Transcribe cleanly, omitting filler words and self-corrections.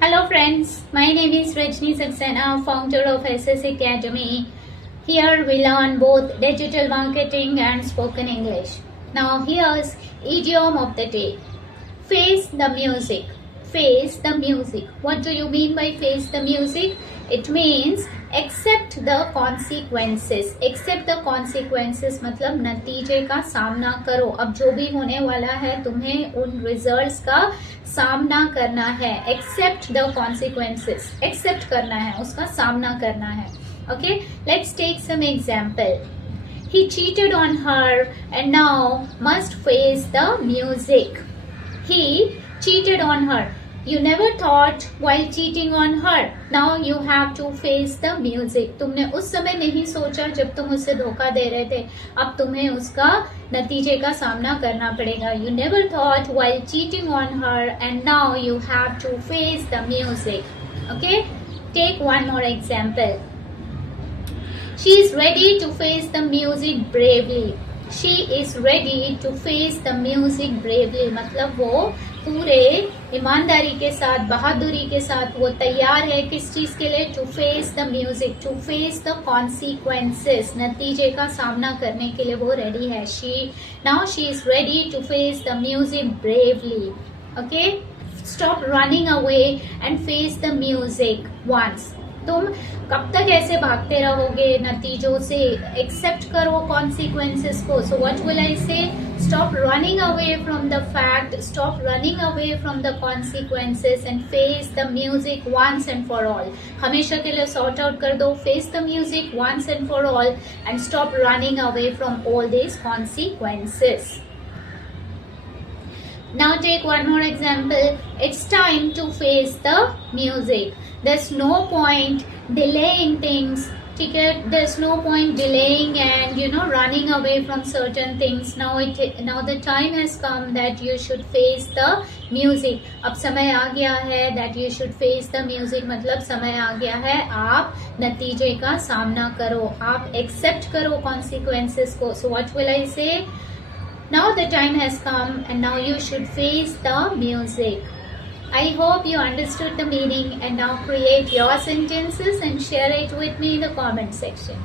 Hello friends, my name is Rajni Saxena, founder of SS Academy. Here we learn both digital marketing and spoken English. Now here's idiom of the day. Face the music. Face the music. What do you mean by face the music? It means accept the consequences. Accept the consequences मतलब नतीजे का सामना करो. अब जो भी होने वाला है तुम्हें उन रिजल्ट्स का सामना करना है. Accept the consequences. Accept करना है, उसका सामना करना है. Okay, let's take some example. He cheated on her and now must face the music. He cheated on her. You never thought while cheating on her. Now you have to face the music. तुमने उस समय नहीं सोचा जब तुम उससे धोखा दे रहे थे. अब तुम्हें उसका नतीजे का सामना करना पड़ेगा. You never thought while cheating on her and now you have to face the music. Okay? Take one more example. She is ready to face the music bravely. She is ready to face the music bravely. मतलब वो पूरे ईमानदारी के साथ, बहादुरी के साथ वो तैयार है किस चीज के लिए? To face the music, to face the consequences. नतीजे का सामना करने के लिए वो रेडी है. Now she is ready to face the music bravely. Okay, stop running away and face the music once. तुम कब तक ऐसे भागते रहोगे नतीजों से? एक्सेप्ट करो कॉन्सिक्वेंसेस को. So what will I say? Stop running away from the fact, stop running away from the consequences and face the music once and for all. हमेशा के लिए सॉर्ट आउट कर दो. Face the music once and for all and stop running away from all this consequences. Now take one more example. It's time to face the music. There's no point delaying things. ठीक है? There's no point delaying and running away from certain things. Now the time has come that you should face the music. अब समय आ गया है that you should face the music. मतलब समय आ गया है, आप नतीजे का सामना करो, आप accept करो consequences को. So what will I say? Now the time has come and now you should face the music. I hope you understood the meaning and now create your sentences and share it with me in the comment section.